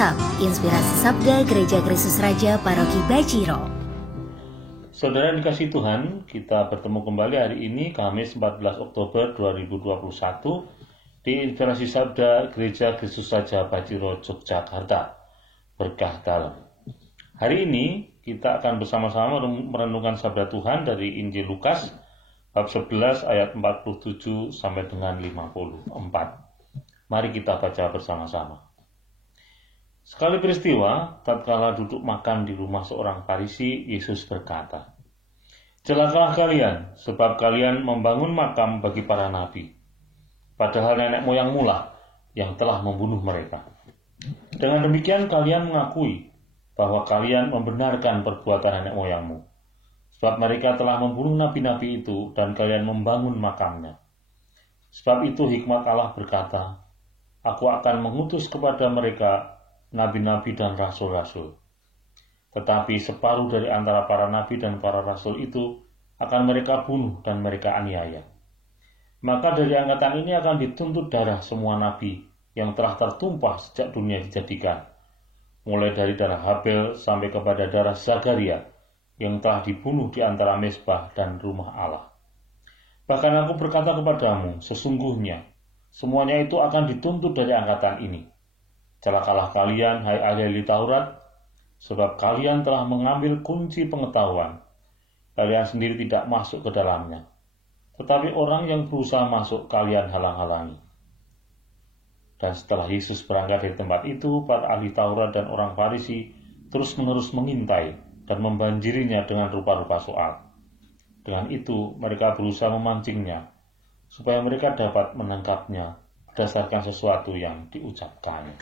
WhatsApp Inspirasi Sabda Gereja Kristus Raja Paroki Bajiro. Saudara dikasih Tuhan, kita bertemu kembali hari ini Kamis 14 Oktober 2021 di Inspirasi Sabda Gereja Kristus Raja Bajiro, Yogyakarta. Berkah dalam. Hari ini kita akan bersama-sama merenungkan sabda Tuhan dari Injil Lukas bab 11 ayat 47 sampai dengan 54. Mari kita baca bersama-sama. Sekali peristiwa, tatkala duduk makan di rumah seorang Farisi, Yesus berkata, "Celakalah kalian, sebab kalian membangun makam bagi para nabi, padahal nenek moyangmu lah yang telah membunuh mereka. Dengan demikian kalian mengakui bahwa kalian membenarkan perbuatan nenek moyangmu, sebab mereka telah membunuh nabi-nabi itu dan kalian membangun makamnya. Sebab itu hikmat Allah berkata, Aku akan mengutus kepada mereka nabi-nabi dan rasul-rasul. Tetapi separuh dari antara para nabi dan para rasul itu akan mereka bunuh dan mereka aniaya. Maka dari angkatan ini akan dituntut darah semua nabi yang telah tertumpah sejak dunia dijadikan, mulai dari darah Habel sampai kepada darah Zakaria yang telah dibunuh di antara mezbah dan rumah Allah. Bahkan aku berkata kepadamu, sesungguhnya semuanya itu akan dituntut dari angkatan ini. Celakalah kalian, hai ahli Taurat, sebab kalian telah mengambil kunci pengetahuan. Kalian sendiri tidak masuk ke dalamnya. Tetapi orang yang berusaha masuk, kalian halang-halangi." Dan setelah Yesus berangkat dari tempat itu, para ahli Taurat dan orang Farisi terus-menerus mengintai dan membanjirinya dengan rupa-rupa soal. Dengan itu, mereka berusaha memancingnya, supaya mereka dapat menangkapnya berdasarkan sesuatu yang diucapkannya.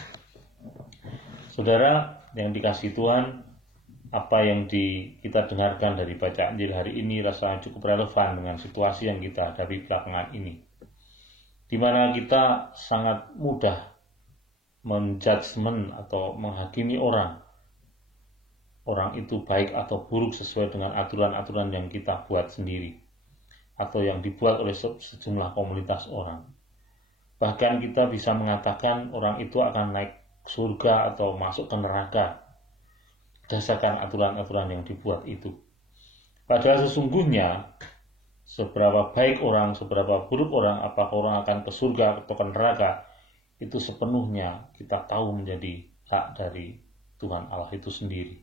Saudara yang dikasihi Tuhan, apa yang kita dengarkan dari bacaan Injil hari ini rasanya cukup relevan dengan situasi yang kita hadapi belakangan ini, di mana kita sangat mudah menjudgment atau menghakimi orang itu baik atau buruk sesuai dengan aturan-aturan yang kita buat sendiri atau yang dibuat oleh sejumlah komunitas orang. Bahkan kita bisa mengatakan orang itu akan naik surga atau masuk ke neraka berdasarkan aturan-aturan yang dibuat itu. Padahal sesungguhnya seberapa baik orang, seberapa buruk orang, apakah orang akan ke surga atau ke neraka, itu sepenuhnya kita tahu menjadi hak dari Tuhan Allah itu sendiri.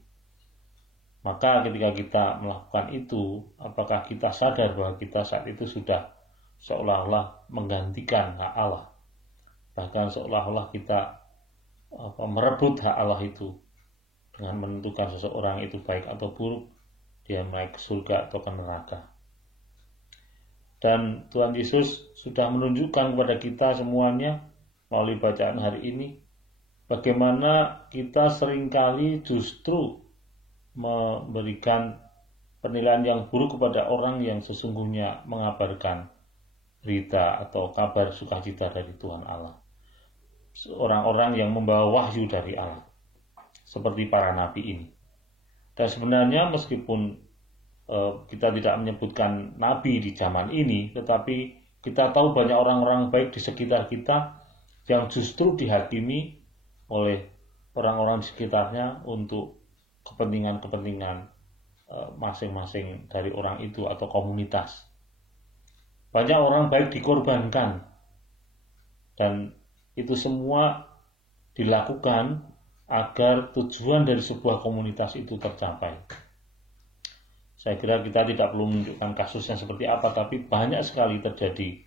Maka ketika kita melakukan itu, apakah kita sadar bahwa kita saat itu sudah seolah-olah menggantikan hak Allah, bahkan seolah-olah kita merebut hak Allah itu dengan menentukan seseorang itu baik atau buruk, dia naik ke surga atau ke neraka. Dan Tuhan Yesus sudah menunjukkan kepada kita semuanya melalui bacaan hari ini bagaimana kita seringkali justru memberikan penilaian yang buruk kepada orang yang sesungguhnya mengabarkan berita atau kabar sukacita dari Tuhan Allah. Orang-orang yang membawa wahyu dari Allah, seperti para nabi ini. Dan sebenarnya meskipun kita tidak menyebutkan nabi di zaman ini, tetapi kita tahu banyak orang-orang baik di sekitar kita yang justru dihakimi oleh orang-orang di sekitarnya untuk kepentingan-kepentingan masing-masing dari orang itu atau komunitas. Banyak orang baik dikorbankan, dan itu semua dilakukan agar tujuan dari sebuah komunitas itu tercapai. Saya kira kita tidak perlu menunjukkan kasusnya seperti apa, tapi banyak sekali terjadi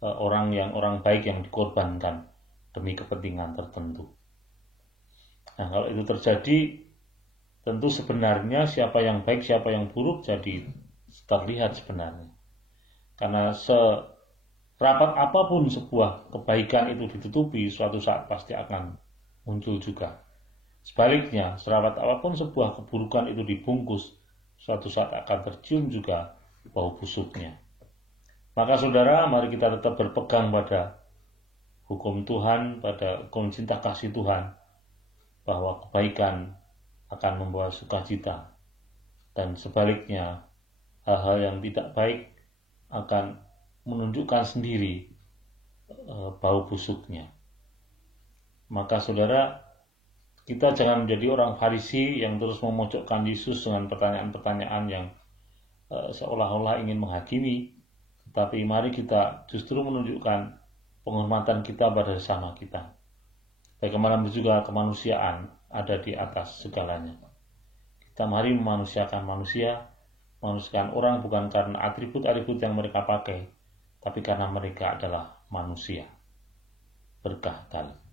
orang baik yang dikorbankan demi kepentingan tertentu. Nah, kalau itu terjadi, tentu sebenarnya siapa yang baik, siapa yang buruk jadi terlihat sebenarnya. Karena rapat apapun sebuah kebaikan itu ditutupi, suatu saat pasti akan muncul juga. Sebaliknya, serapat apapun sebuah keburukan itu dibungkus, suatu saat akan tercium juga bau busuknya. Maka saudara, mari kita tetap berpegang pada hukum Tuhan, pada hukum cinta kasih Tuhan, bahwa kebaikan akan membawa sukacita, dan sebaliknya hal-hal yang tidak baik akan menunjukkan sendiri bau busuknya. Maka saudara, Kita jangan menjadi orang Farisi yang terus memojokkan Yesus dengan pertanyaan-pertanyaan yang seolah-olah ingin menghakimi. Tetapi mari kita justru menunjukkan penghormatan kita pada sesama kita. Bagaimanapun juga kemanusiaan ada di atas segalanya. Kita mari memanusiakan manusia, memanusiakan orang bukan karena atribut-atribut yang mereka pakai, tapi karena mereka adalah manusia. Berkah kali.